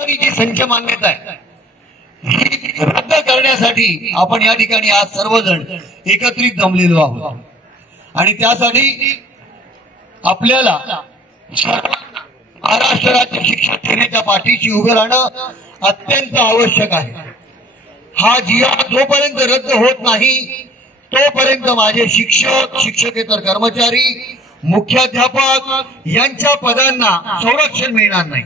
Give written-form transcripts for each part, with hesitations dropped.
जी संच मान्यता आहे ही रद्द करण्यासाठी आपण या ठिकाणी आज सर्वजण एकत्रित जमलेलो आहोत आणि त्यासाठी आपल्याला महाराष्ट्र राज्य शिक्षक सेनेच्या पाठीशी उभे राहणं अत्यंत आवश्यक आहे। हा GR जोपर्यंत रद्द होत नाही तोपर्यंत माझे शिक्षक, शिक्षकेतर कर्मचारी, मुख्याध्यापक यांच्या पदांना संरक्षण मिळणार नाही।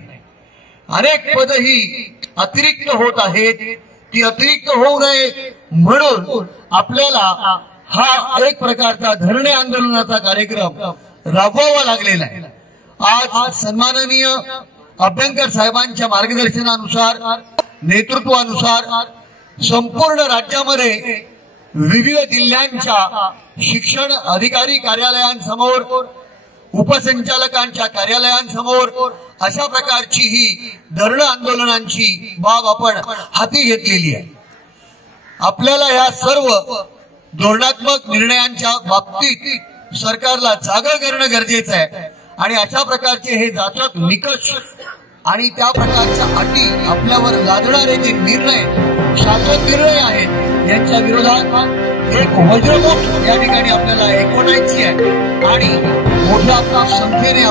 अनेक पद ही अतिरिक्त होत आहेत, ती अतिरिक्त होऊ नये म्हणून आपल्याला हा एक प्रकारचा धरणे आंदोलनाचा कार्यक्रम राबवावा लागलेला आहे। आज सन्माननीय अभ्यंकर साहेबांच्या मार्गदर्शनानुसार, नेतृत्वानुसार संपूर्ण राज्यामध्ये विविध जिल्ह्यांच्या शिक्षण अधिकारी कार्यालयांसमोर, उपसंचालकांच्या कार्यालयांसमोर अशा प्रकारची ही धरणं आंदोलनांची बाब आपण हाती घेतलेली आहे। आपल्याला या सर्व धोरणात्मक निर्णयांच्या बाबतीत सरकारला जागा करणं गरजेचं आहे आणि अशा प्रकारचे हे जाचक निकष आणि त्या प्रकारच्या अटी आपल्यावर लादणारे जे निर्णय, शासन निर्णय आहेत यांच्या विरोधात एक वज्रमुठ या ठिकाणी आपल्याला एकवटायची आहे आणि मोठ्या संख्येने